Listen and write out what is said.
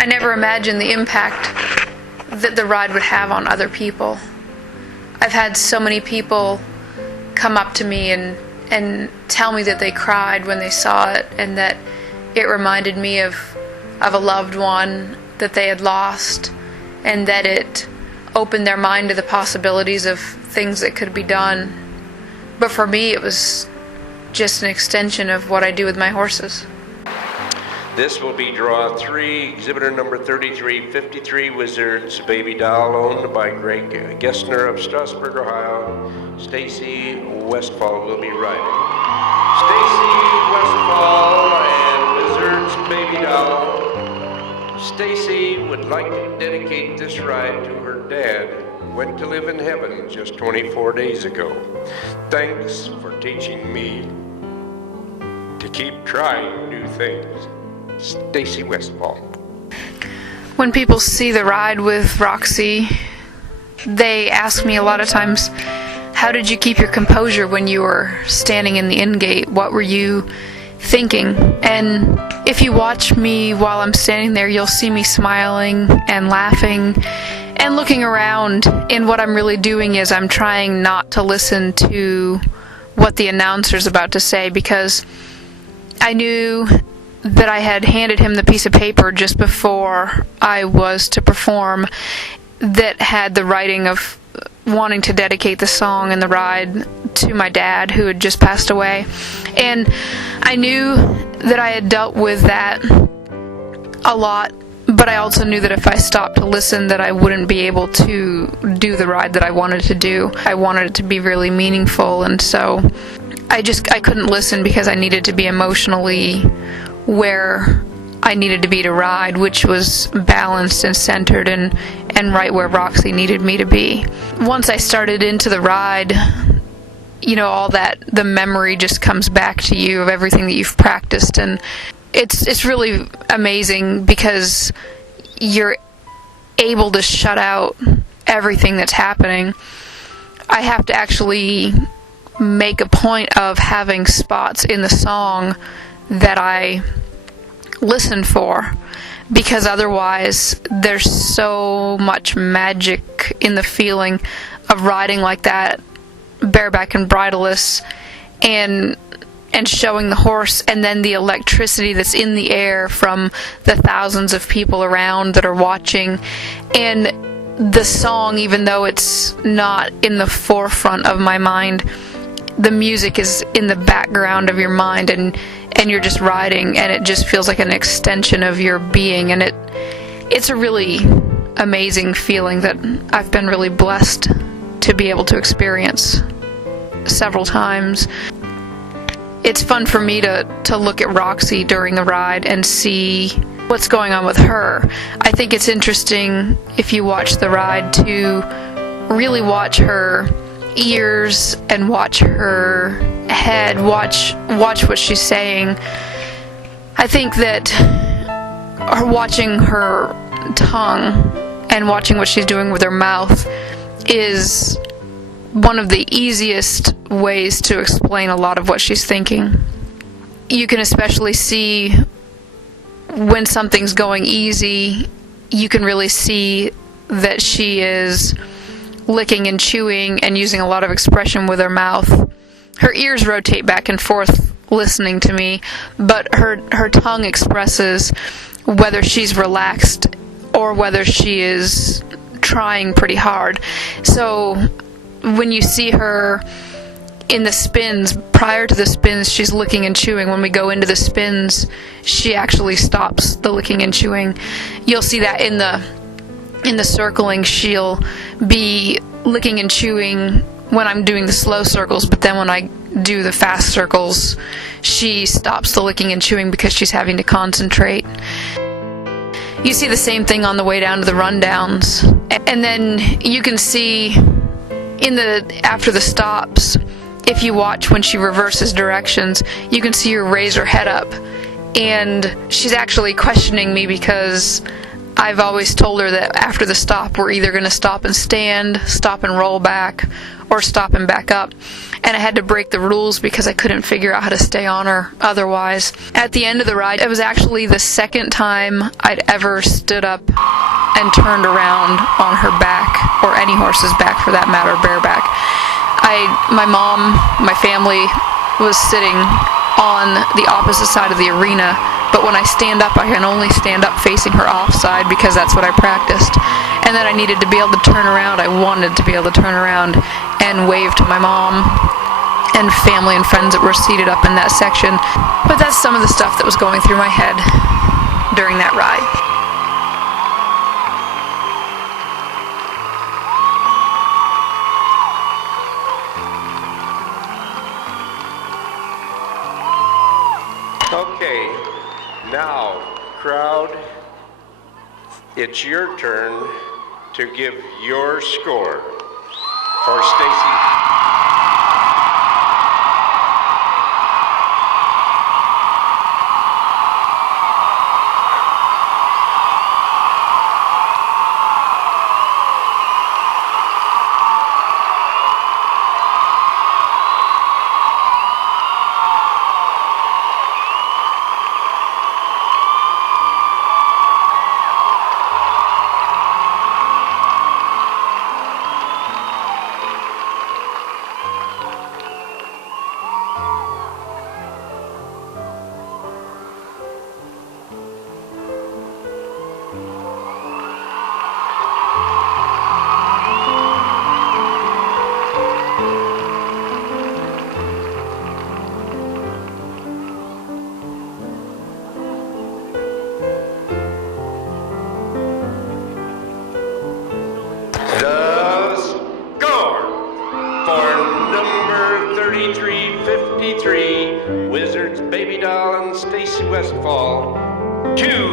I never imagined the impact that the ride would have on other people. I've had so many people come up to me and tell me that they cried when they saw it, and that it reminded me of a loved one that they had lost, and that it opened their mind to the possibilities of things that could be done. But for me, it was just an extension of what I do with my horses. This will be draw 3, exhibitor number 3353, Wizards Baby Doll, owned by Greg Gessner of Strasburg, Ohio. Stacy Westfall will be riding. Stacy Westfall and Wizards Baby Doll. Stacy would like to dedicate this ride to her dad, who went to live in heaven just 24 days ago. Thanks for teaching me to keep trying new things. Stacy Westfall. When people see the ride with Roxy, they ask me a lot of times, how did you keep your composure when you were standing in the in-gate? What were you thinking? And if you watch me while I'm standing there, you'll see me smiling and laughing and looking around, and what I'm really doing is I'm trying not to listen to what the announcer's about to say, because I knew that I had handed him the piece of paper just before I was to perform that had the writing of wanting to dedicate the song and the ride to my dad, who had just passed away. And I knew that I had dealt with that a lot, but I also knew that if I stopped to listen, that I wouldn't be able to do the ride that I wanted to do. I wanted it to be really meaningful, and so I couldn't listen because I needed to be emotionally where I needed to be to ride, which was balanced and centered and right where Roxy needed me to be. Once I started into the ride, all that, the memory just comes back to you of everything that you've practiced, and it's really amazing because you're able to shut out everything that's happening. I have to actually make a point of having spots in the song that I listen for, because otherwise there's so much magic in the feeling of riding like that, bareback and bridleless, and showing the horse, and then the electricity that's in the air from the thousands of people around that are watching, and the song, even though it's not in the forefront of my mind, the music is in the background of your mind, and you're just riding, and it just feels like an extension of your being, and it's a really amazing feeling that I've been really blessed to be able to experience several times. It's fun for me to look at Roxy during the ride and see what's going on with her. I think it's interesting, if you watch the ride, to really watch her ears and watch her head, watch what she's saying. I think that watching her tongue and watching what she's doing with her mouth is one of the easiest ways to explain a lot of what she's thinking. You can especially see when something's going easy, you can really see that she is licking and chewing and using a lot of expression with her mouth. Her ears rotate back and forth listening to me, but her tongue expresses whether she's relaxed or whether she is trying pretty hard. So when you see her in the spins, prior to the spins, she's licking and chewing. When we go into the spins, she actually stops the licking and chewing. You'll see that in the circling, she'll be licking and chewing when I'm doing the slow circles, but then when I do the fast circles, she stops the licking and chewing because she's having to concentrate. You see the same thing on the way down to the rundowns, and then you can see after the stops, if you watch when she reverses directions, you can see her raise her head up, and she's actually questioning me because I've always told her that after the stop, we're either going to stop and stand, stop and roll back, or stop and back up. And I had to break the rules because I couldn't figure out how to stay on her otherwise. At the end of the ride, it was actually the second time I'd ever stood up and turned around on her back, or any horse's back for that matter, bareback. My mom, my family was sitting on the opposite side of the arena, but when I stand up, I can only stand up facing her offside because that's what I practiced. And then I needed to be able to turn around. I wanted to be able to turn around and wave to my mom and family and friends that were seated up in that section. But that's some of the stuff that was going through my head during that ride. Okay, now, crowd, it's your turn to give your score for Stacy. The score for number 3353, Wizards Baby Doll and Stacy Westfall, 2